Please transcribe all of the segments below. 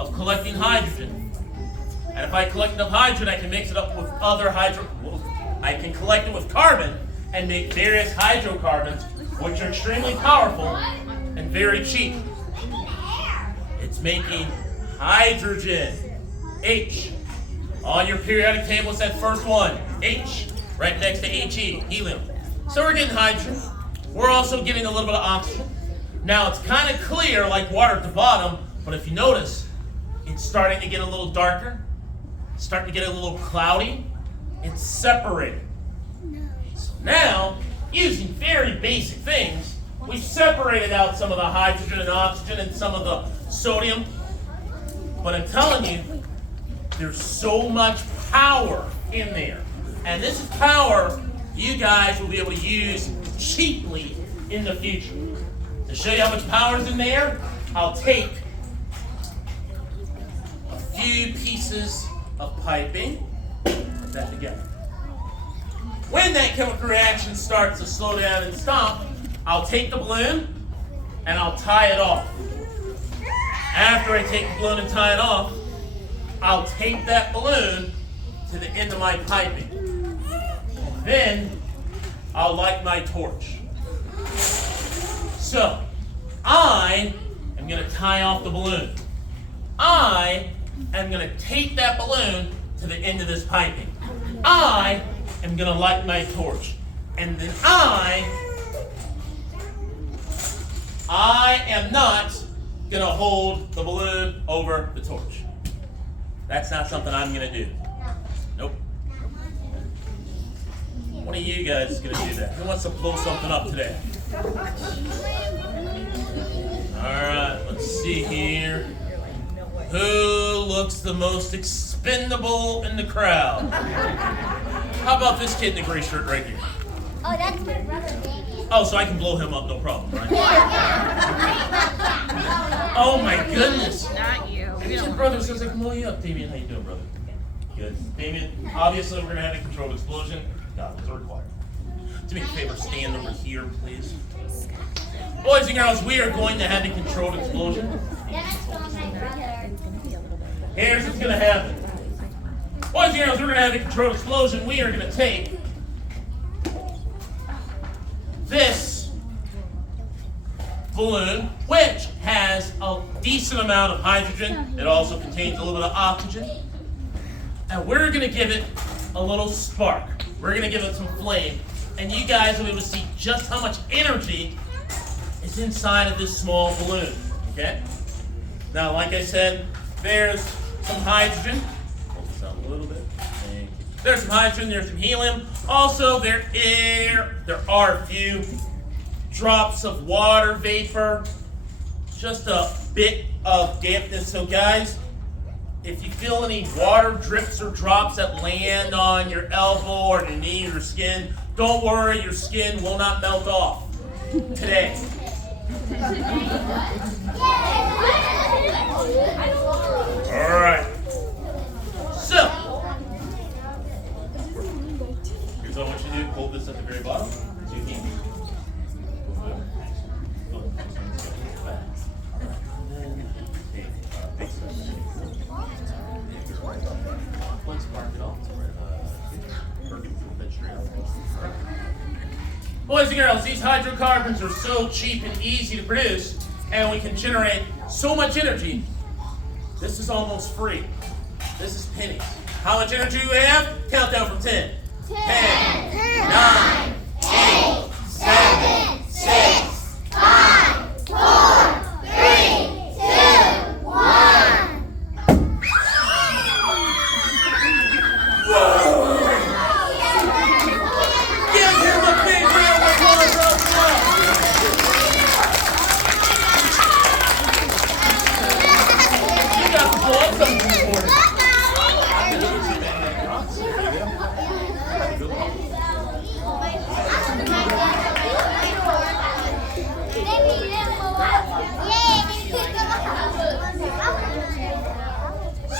of collecting hydrogen. And if I collect enough hydrogen, I can mix it up with other I can collect it with carbon and make various hydrocarbons, which are extremely powerful and very cheap. It's making hydrogen. H. On your periodic table, it's that first one. H. Right next to He, helium. So we're getting hydrogen. We're also getting a little bit of oxygen. Now it's kind of clear like water at the bottom, but if you notice, it's starting to get a little darker. It's starting to get a little cloudy. It's separated. So now, using very basic things, we separated out some of the hydrogen and oxygen and some of the sodium. But I'm telling you, there's so much power in there. And this is power you guys will be able to use cheaply in the future. To show you how much power is in there, I'll take a few pieces of piping, put that together. When that chemical reaction starts to slow down and stop, I'll take the balloon and I'll tie it off. After I take the balloon and tie it off, I'll tape that balloon to the end of my piping. And then I'll light my torch. So, I am going to tie off the balloon. I am going to tape that balloon to the end of this piping. I am going to light my torch. And then I am not going to hold the balloon over the torch. That's not something I'm going to do. Nope. One of you guys is going to do that. Who wants to blow something up today? Alright, let's see here. Who looks the most expendable in the crowd? How about this kid in the gray shirt right here? Oh, that's my brother, Damien. Oh, so I can blow him up, no problem, right? Oh my goodness. Not you. Your brother says I can blow you up. Damien, how you doing, brother? Good. Damien, obviously we're going to have a controlled explosion. Goggles are required. Do me a favor, stand over here, please. Boys and girls, we are going to have a controlled explosion. Here's what's going to happen. Boys and girls, we're going to have a controlled explosion. We are going to take this balloon, which has a decent amount of hydrogen. It also contains a little bit of oxygen. And we're going to give it a little spark. We're going to give it some flame. And you guys will be able to see just how much energy is inside of this small balloon. Okay? Now, like I said, there's some hydrogen. Hold this out a little bit. There's some hydrogen, there's some helium. Also, there are a few drops of water vapor. Just a bit of dampness. So guys, if you feel any water drips or drops that land on your elbow or the knee or your skin, don't worry, your skin will not melt off today. All right. So, here's what I want you to do. Hold this at the very bottom. 2 hands. Boys and girls, these hydrocarbons are so cheap and easy to produce, and we can generate so much energy. This is almost free. This is pennies. How much energy do we have? Countdown from 10. 10, 9, 8, 7, 6, 5, 4, 3, 2, 1. Whoa! Give him a big round of applause up front. You got to blow up something for it.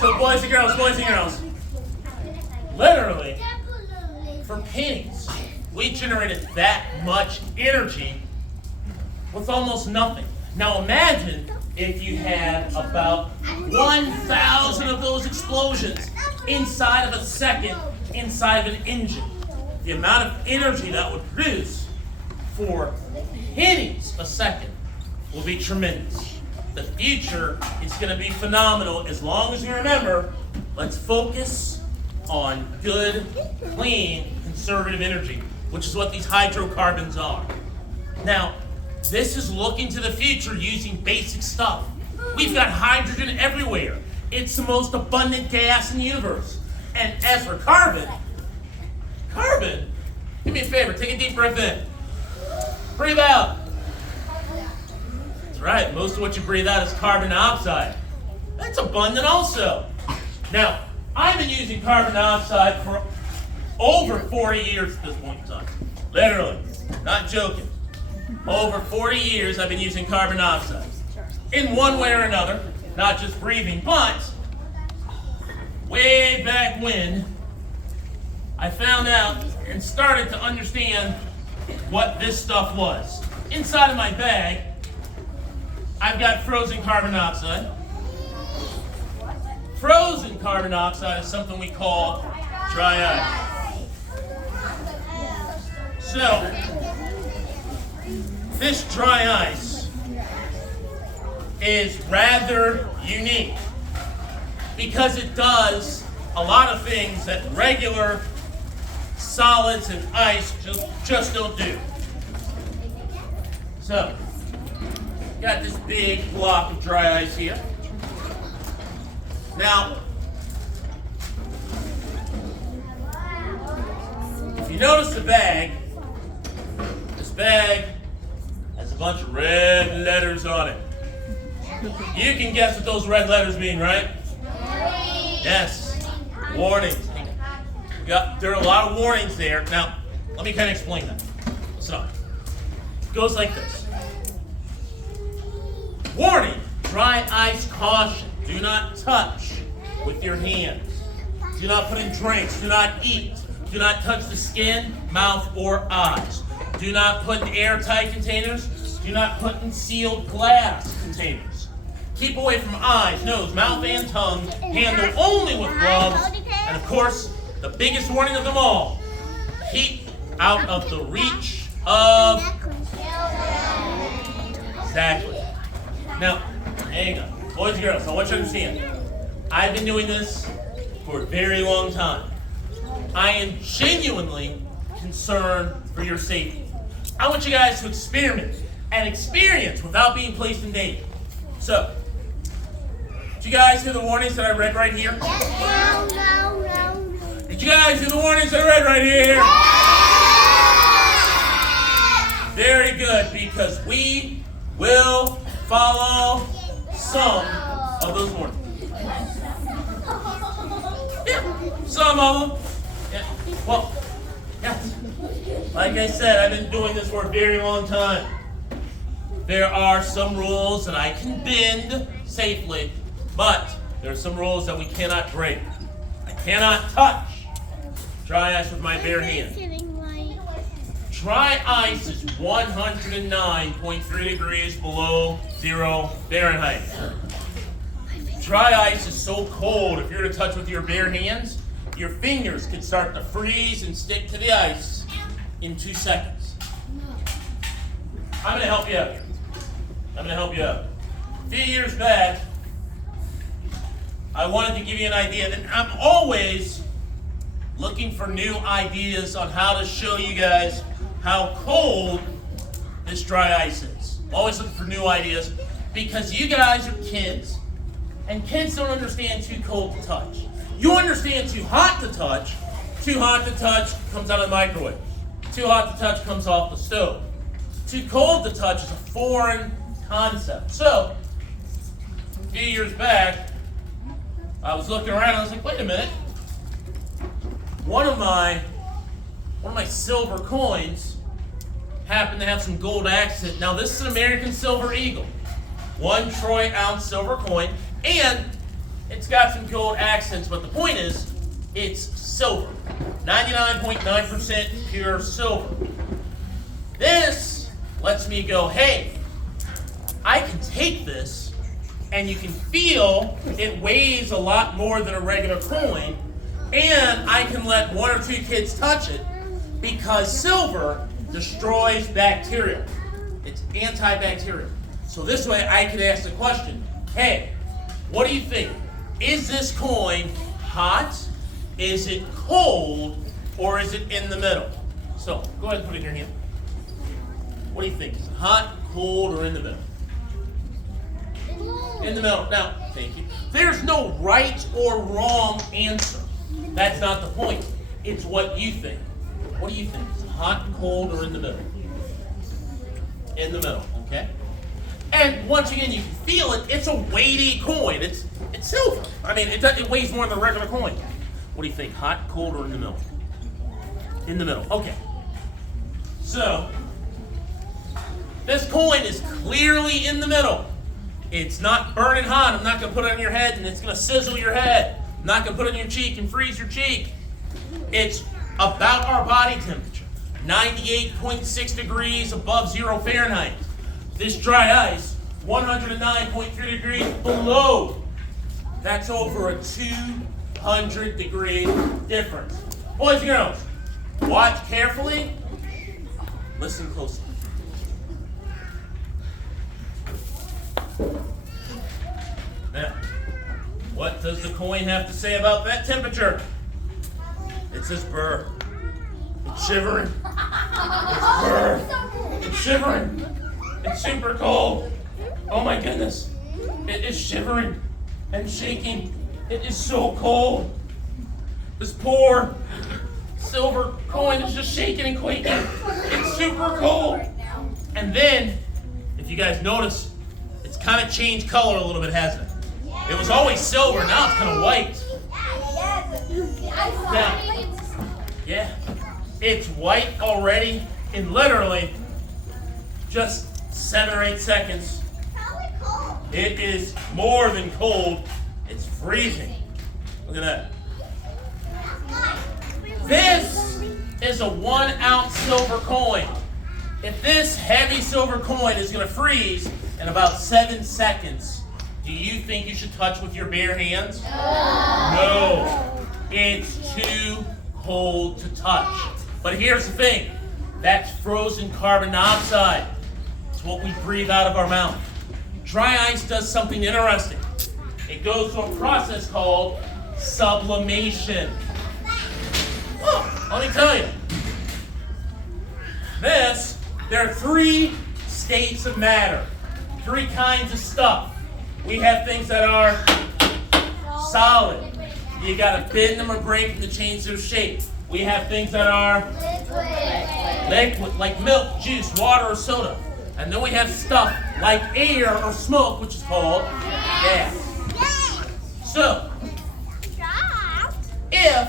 So boys and girls, literally, for pennies, we generated that much energy with almost nothing. Now imagine if you had about 1,000 of those explosions inside of a second inside of an engine. The amount of energy that would produce for pennies a second will be tremendous. The future is going to be phenomenal as long as you remember, let's focus on good, clean, conservative energy, which is what these hydrocarbons are. Now, this is looking to the future using basic stuff. We've got hydrogen everywhere. It's the most abundant gas in the universe. And as for carbon, do me a favor, take a deep breath in. Breathe out. That's right, most of what you breathe out is carbon dioxide. That's abundant also. Now, I've been using carbon dioxide for over 40 years at this point in time. Literally, not joking. Over 40 years I've been using carbon dioxide. In one way or another, not just breathing, but way back when I found out and started to understand what this stuff was. Inside of my bag, I've got frozen carbon dioxide. Frozen carbon dioxide is something we call dry ice. So, this dry ice is rather unique because it does a lot of things that regular solids and ice just don't do. So, got this big block of dry ice here. Now, if you notice the bag, this bag has a bunch of red letters on it. You can guess what those red letters mean, right? Yes. Warnings. There are a lot of warnings there. Now, let me kind of explain that. Listen up. It goes like this. Warning, dry ice caution. Do not touch with your hands. Do not put in drinks. Do not eat. Do not touch the skin, mouth, or eyes. Do not put in airtight containers. Do not put in sealed glass containers. Keep away from eyes, nose, mouth, and tongue. Handle only with gloves. And of course, the biggest warning of them all, keep out of the reach of... Exactly. Now, hang on. Boys and girls, I want you to understand. I've been doing this for a very long time. I am genuinely concerned for your safety. I want you guys to experiment and experience without being placed in danger. So, did you guys hear the warnings that I read right here? No. Did you guys hear the warnings that I read right here? Very good, because we will follow some of those warnings. Yeah, some of them. Yeah. Well, yes. Like I said, I've been doing this for a very long time. There are some rules that I can bend safely, but there are some rules that we cannot break. I cannot touch dry ice with my bare hand. Dry ice is 109.3 degrees below 0 Fahrenheit. Dry ice is so cold, if you're to touch with your bare hands, your fingers could start to freeze and stick to the ice in 2 seconds. I'm going to help you out here. A few years back, I wanted to give you an idea, and I'm always looking for new ideas on how to show you guys how cold this dry ice is. Always looking for new ideas because you guys are kids, and kids don't understand too cold to touch. You understand too hot to touch. Too hot to touch comes out of the microwave. Too hot to touch comes off the stove. Too cold to touch is a foreign concept. So, a few years back, I was looking around and I was like, wait a minute. One of my silver coins happened to have some gold accent. Now this is an American Silver Eagle. 1 troy ounce silver coin, and it's got some gold accents, but the point is, it's silver. 99.9% pure silver. This lets me go, hey, I can take this and you can feel it weighs a lot more than a regular coin, and I can let 1 or 2 kids touch it because silver destroys bacteria. It's antibacterial. So this way I can ask the question, hey, what do you think? Is this coin hot? Is it cold? Or is it in the middle? So go ahead and put it in your hand. What do you think? Is it hot, cold, or in the middle? In the middle. Now, thank you. There's no right or wrong answer. That's not the point. It's what you think. What do you think? Is it hot, cold, or in the middle? In the middle, okay? And once again, you can feel it. It's a weighty coin. It's silver. I mean, it weighs more than a regular coin. What do you think? Hot, cold, or in the middle? In the middle. Okay. So, this coin is clearly in the middle. It's not burning hot. I'm not going to put it on your head and it's going to sizzle your head. I'm not going to put it on your cheek and freeze your cheek. It's about our body temperature. 98.6 degrees above 0 Fahrenheit. This dry ice, 109.3 degrees below. That's over a 200-degree difference. Boys and girls, watch carefully. Listen closely. Now, what does the coin have to say about that temperature? It says burr. It's shivering. It's burr. It's shivering. It's super cold. Oh my goodness. It is shivering and shaking. It is so cold. This poor silver coin is just shaking and quaking. It's super cold. And then, if you guys notice, it's kind of changed color a little bit, hasn't it? It was always silver, now it's kind of white. Now, yeah, it's white already in literally just 7 or 8 seconds. It is more than cold. It's freezing. Look at that. This is a 1-ounce silver coin. If this heavy silver coin is going to freeze in about 7 seconds, do you think you should touch with your bare hands? No. It's too cold to touch. But here's the thing. That's frozen carbon dioxide. It's what we breathe out of our mouth. Dry ice does something interesting. It goes through a process called sublimation. Oh, let me tell you. There are 3 states of matter, 3 kinds of stuff. We have things that are solid. You gotta bend them or break them to change their shape. We have things that are liquid, like milk, juice, water, or soda. And then we have stuff like air or smoke, which is called gas. So, if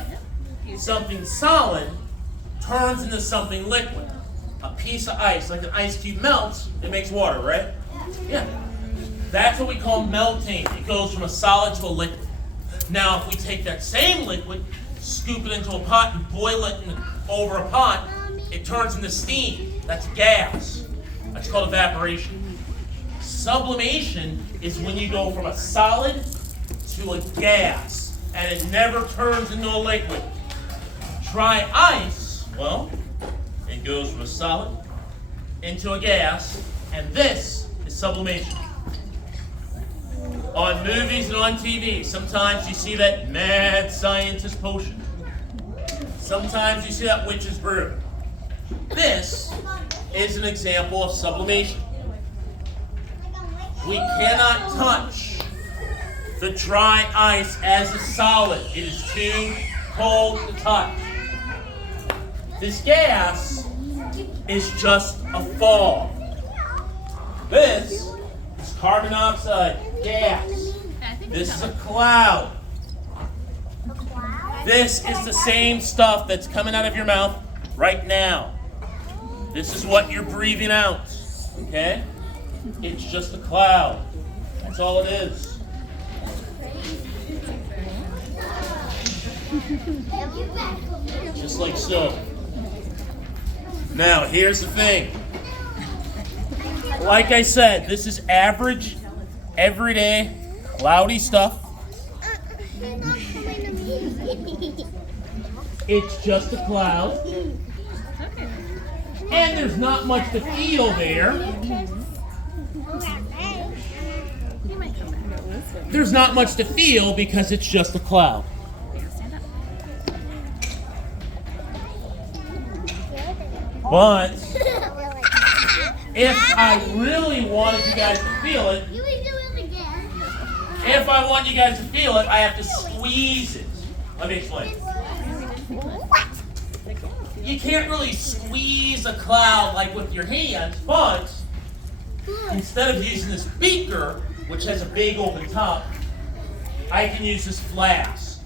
something solid turns into something liquid, a piece of ice, like an ice cube melts, it makes water, right? Yeah. That's what we call melting. It goes from a solid to a liquid. Now, if we take that same liquid, scoop it into a pot and boil it over a pot, it turns into steam. That's gas. That's called evaporation. Sublimation is when you go from a solid to a gas, and it never turns into a liquid. Dry ice, well, it goes from a solid into a gas, and this is sublimation. On movies and on TV, sometimes you see that mad scientist potion. Sometimes you see that witch's brew. This is an example of sublimation. We cannot touch the dry ice as a solid. It is too cold to touch. This gas is just a fog. This is carbon dioxide gas. This is a cloud. This is the same stuff that's coming out of your mouth right now. This is what you're breathing out. Okay? It's just a cloud. That's all it is. Just like so. Now, here's the thing. Like I said, this is average everyday cloudy stuff. It's just a cloud. And there's not much to feel there. There's not much to feel because it's just a cloud. But if I really wanted you guys to feel it, if I want you guys to feel it, I have to squeeze it. Let me explain. You can't really squeeze a cloud like with your hands, but instead of using this beaker, which has a big open top, I can use this flask.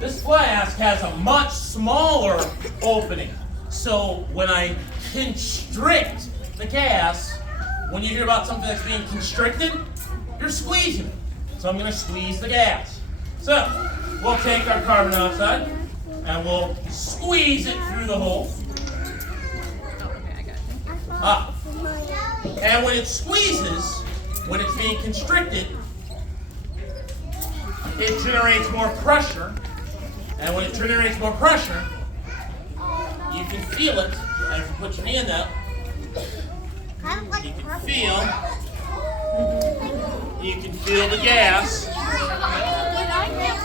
This flask has a much smaller opening. So when I constrict the gas, when you hear about something that's being constricted, you're squeezing it. So I'm going to squeeze the gas. So we'll take our carbon dioxide and we'll squeeze it through the hole. And when it squeezes, when it's being constricted, it generates more pressure. And when it generates more pressure, you can feel it. And if you put your hand up, you can feel the gas.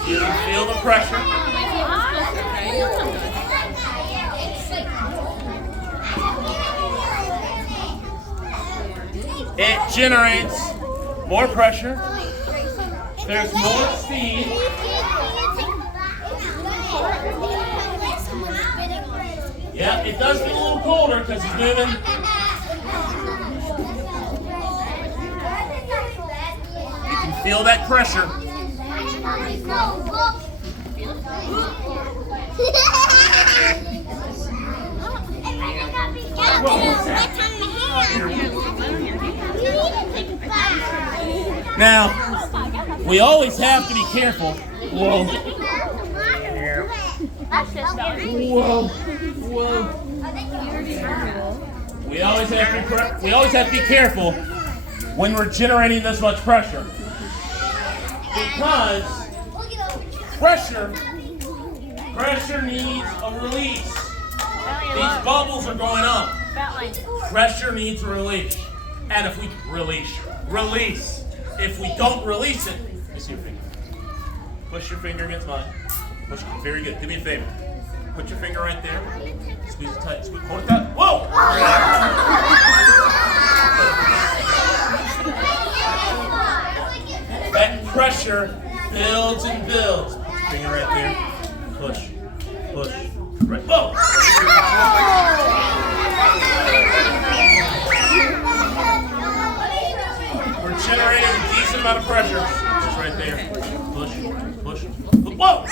You can feel the pressure. It generates more pressure. There's more speed. Yeah, it does get a little colder because it's moving. You can feel that pressure. Now, we always have to be careful. Whoa. Whoa. Whoa. We always have to be careful when we're generating this much pressure. Because pressure needs a release. These bubbles are going up. Pressure needs a release. And if we release. If we don't release it, let me see your finger. Push your finger against mine. Push it. Very good. Do me a favor. Put your finger right there. Squeeze it tight. Hold it tight. Whoa! That pressure builds and builds. Put your finger right there. Push. Right. Whoa! We're generating a decent amount of pressure. Just right there. Push. Whoa!